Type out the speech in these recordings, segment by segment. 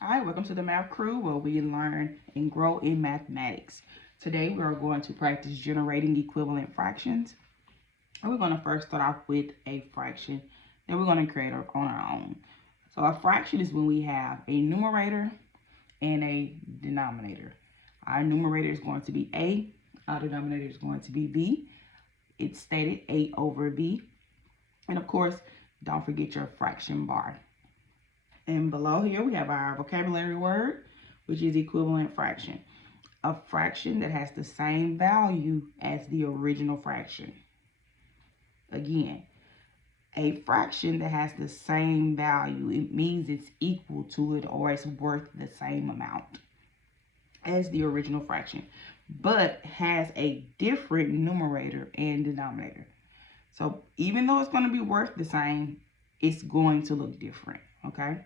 All right, welcome to the Math Crew, where we learn and grow in mathematics. Today we are going to practice generating equivalent fractions. And we're going to first start off with a fraction that we're going to create on our own. So a fraction is when we have a numerator and a denominator. Our numerator is going to be A, our denominator is going to be B. It's stated A over B. And of course, don't forget your fraction bar. And below here, we have our vocabulary word, which is equivalent fraction. A fraction that has the same value as the original fraction. Again, a fraction that has the same value, it means it's equal to it or it's worth the same amount as the original fraction, but has a different numerator and denominator. So even though it's going to be worth the same, it's going to look different, okay?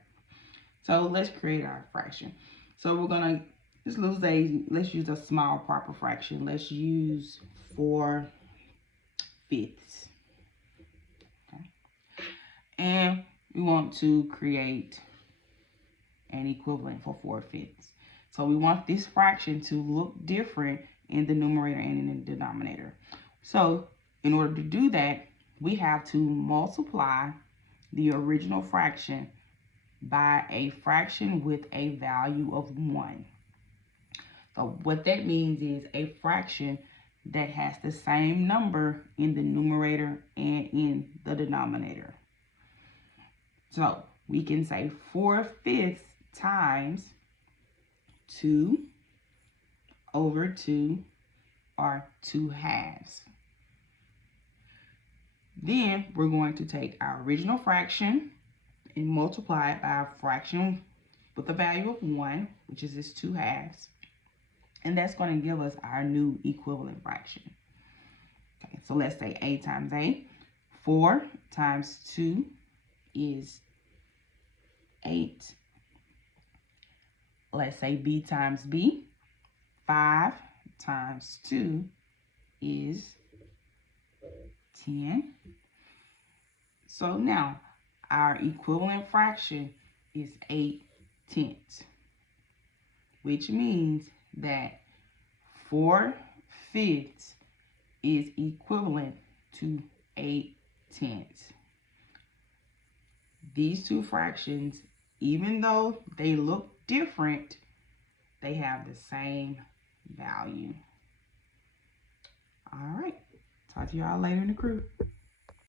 So let's create our fraction. So we're gonna let's use a small proper fraction. Let's use 4/5. Okay. And we want to create an equivalent for 4/5. So we want this fraction to look different in the numerator and in the denominator. So in order to do that, we have to multiply the original fraction by a fraction with a value of 1. So what that means is a fraction that has the same number in the numerator and in the denominator. So we can say 4/5 times 2 over 2 or 2/2. Then we're going to take our original fraction and multiply it by a fraction with a value of 1, which is this 2/2. And that's going to give us our new equivalent fraction. Okay, so let's say A times A. 4 times 2 is 8. Let's say B times B. 5 times 2 is 10. So now, our equivalent fraction is 8/10, which means that 4/5 is equivalent to 8/10. These two fractions, even though they look different, they have the same value. All right, talk to y'all later in the crew.